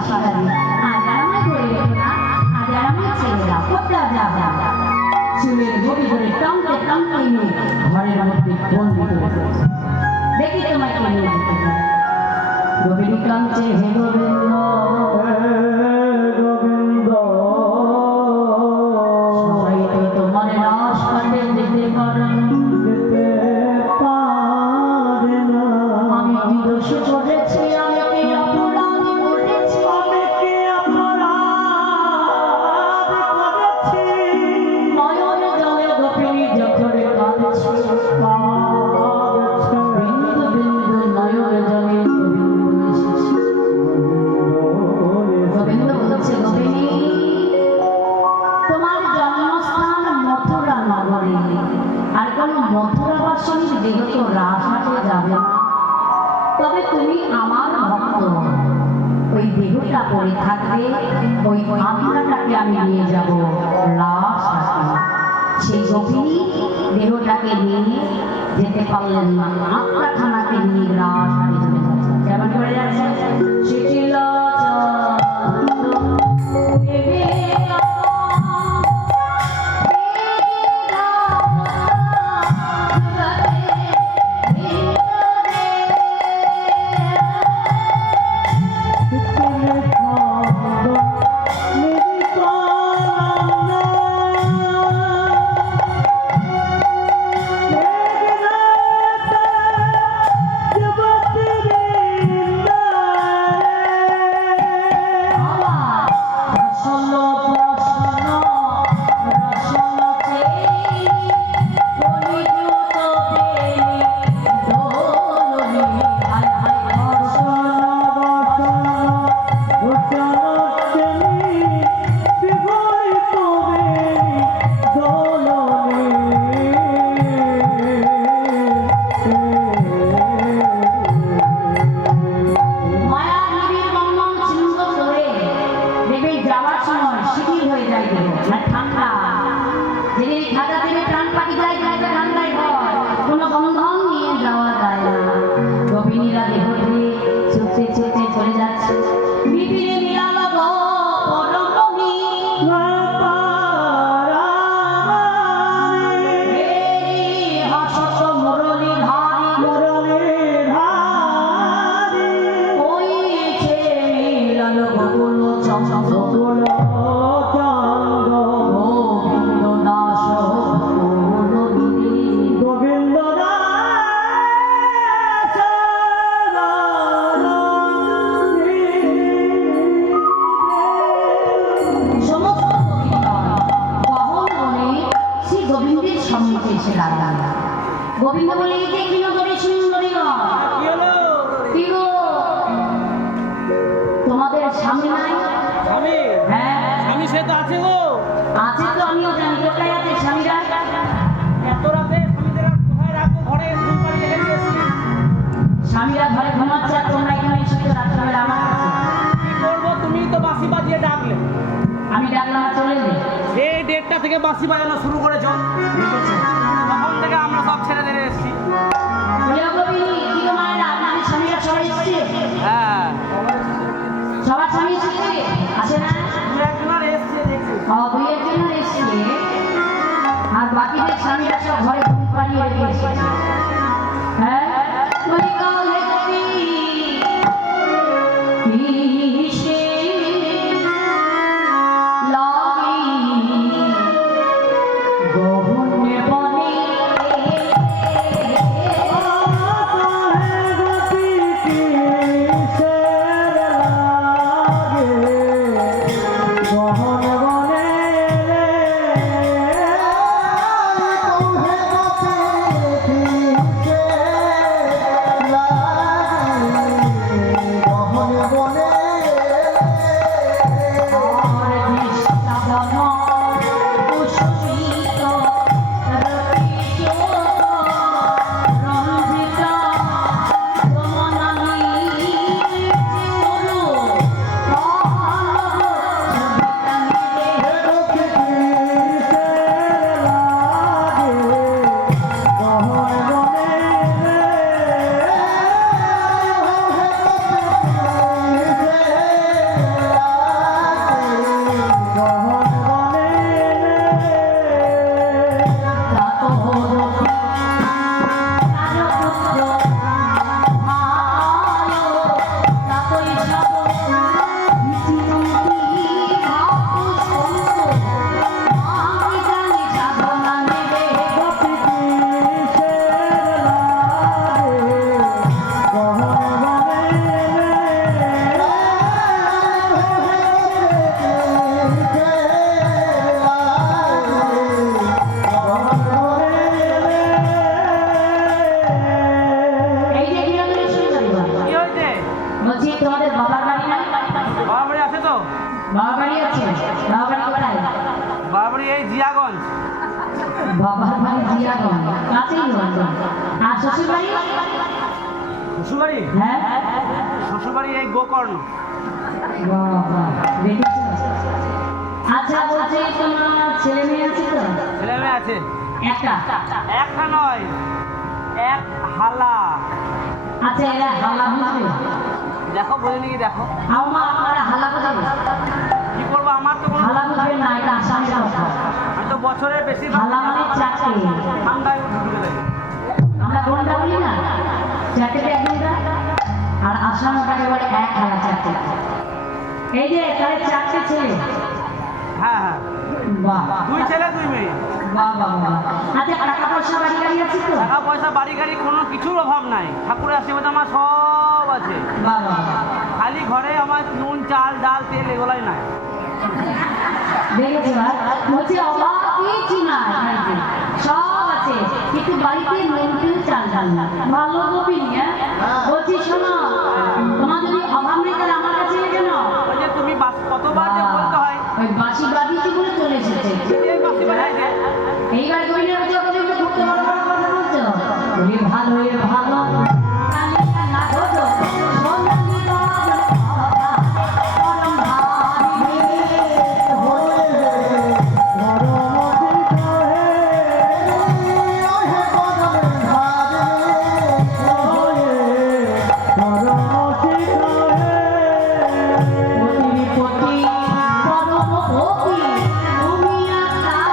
বাসিকারি আগামে করে না আগামে ছেলেরা কোথা যাবে চুলের গভীর ধরে টানতে টানতে নিয়ে ঘরের মধ্যে বন্দি করে ফেলেছে। দেখি তোমাকে নিয়ে যেতে পারে গোবিনী কাঞ্চে হে গোবিন্দ সবাই তো তোমার রাস কাটে যেতে পারেন আমি বিদোষ করেছি আমি কি অপরাধ করেছি নয়ন জলে গোপিনী যখরে কাঁদছে বিন্দু বিন্দু নয়ন জলে গোবিন্দ এসেছে গোবিন্দ বলছে গোপিনী তোমার জন্মস্থান মথুরা নগরে আর কোন মথুরাবাসীর দেহ তো রাজহাটে যাবে না তবে তুমি আমার ভক্ত ওই দেহটা পড়ে থাকবে ওই আত্মাটাকে আমি নিয়ে যাব রাজহাটে সেই গোপিনী দেহটাকে নিয়ে যেতে পারলেন না আত্মাখানাকে নিয়ে রাজহাটে চলে যাচ্ছে কেমন করে যাচ্ছে শিথিলা গোবিন্দ বলে যে কি নগরে সুন্দরী তোমাদের স্বামী নাই স্বামী হ্যাঁ স্বামী সে তো আছে গো আছে তো আমিও জানি কোথায় আছে স্বামীরা এত রাতে স্বামীদের কোথায় রাখবো ঘরে ঘুম পাড়িয়ে রেখে এসেছি স্বামীরা ঘরে ঘুমাচ্ছে আর তোমরা এখানে এসেছো রাত্রেবেলা আমার কাছে কি করবো তুমি তো বাঁশি বাজিয়ে ডাকলে আমি ডাকলাম চলে যাই এই 1:30টা থেকে বাঁশি বাজানো শুরু করেছো দেখেছো তখন থেকে আমরা সব ছেড়ে দিয়ে এসেছি কি তোমার আপনার স্বামীরা সবাই এসেছে হ্যাঁ সবার স্বামী এসেছে আছে না দু একজনের এসছে দেখছি দুই একজনের এসছে আর বাকিদের স্বামীরা সব ঘরে ঘুম পাড়িয়ে রেখে এসেছে হ্যাঁ গহনে বনে বাবার বাড়ি জিয়াগঞ্জ, কাছেই লন্ডন। আর শ্বশুর বাড়ি? শ্বশুরবাড়ি? হ্যাঁ শ্বশুরবাড়ি এই গোকর্ণ। বাবা, দেখেছো? আচ্ছা বলছি তোমার ছেলে মেয়ে আছে তো? ছেলে মেয়ে আছে? একটা। একটা নয়, এক হালা। আচ্ছা এরা হালা বুঝবে? দেখো বলে নাকি দেখো আমার আপনারা হালা বুঝবে? কি করবো, আমার তো কোনো হালা বুঝবে না, এটা আসামের কথা। আমি তো বছরে বেশি হালা মানে চারটে। ঠান্ডায় ঢুকে লাগে। আমরা ঘন্টা বলি না, চারটে এক ঘন্টা। আর আসাম ওটাকে বলে এক হালা চারটে। এই যে তাহলে চারটে ছেলে। হ্যাঁ হ্যাঁ, বাহ, 2 ছেলে 2 মেয়ে। বাহ বাহ বাহ। আচ্ছা টাকা পয়সা বাড়ি গাড়ি আছে তো? টাকা পয়সা বাড়ি গাড়ি কোনো কিছুর অভাব নাই, ঠাকুরের আশীর্বাদ আমার সব আছে। বাহ বাহ বাহ। খালি ঘরে আমার নুন চাল ডাল তেল এগুলাই নাই। দেখেছো ভাই, বলছে অভাব কিছু নাই বাড়িতে, সব আছে, কিন্তু বাড়িতে নুন তেল চাল ডাল না। ভালো কপি নিয়ে বলছি শোনো, তোমার যদি অভাব নেই তাহলে আমার কাছে এলে কেন? ওই যে তুমি কতবার যে বলতে হয় ওই বাসি বাদিয়েছি বলে চলে এসেছে। এই বাসি বাজাই যে এইবার কইলে বলছে ওকে তুমি খুব বড় বড় কথা বলছো। বলি ভালো এর ভালো কালে না ধরো সোনালি বাদল পরম ভাবি পতি পরম পতি তুমি তারা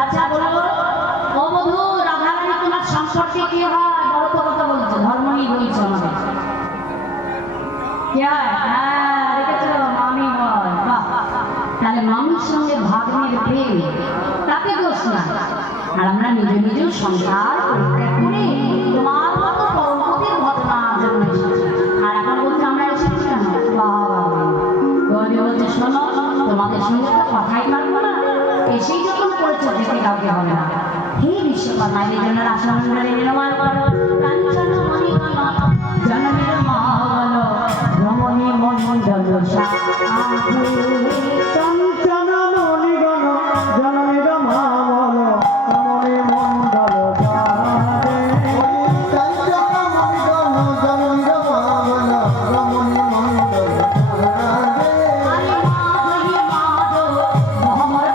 আচ্ছা বলো, ও বধূ রাধারানী তোমার সম্পর্কে কি হয়? বড় তো কথা বলছো, ধর্ম নিয়ে বলছো আমাদের। কি হয়? হ্যাঁ দেখেছো, মামি হয়। বাহ, তাহলে মামির সঙ্গে ভাগ্নের প্রেম, তাকে দোষ না। আর আমরা নিজ নিজ সংসার পরিত্যাগ করে তোমার মতো পরমপতির ঘটনার জন্য এসেছি। আর এখন বলছে আমরা এসেছি কেন? বাবা বলে বলছে শোনো, তোমাদের সঙ্গে তো কথাই পারবো না, এসেই যখন করেছো যেতে কাউকে হবে না। হে বিশ্বকর্মা মায়ের জন্য রাসমণ্ডলে নির্মাণ করো কাঞ্চন মণিগণ জনমের মহল রমণী মণ্ডল কাঞ্চন মণিগণ জনমের মহল রমণী মণ্ডল সাধে। মোহাম্মদ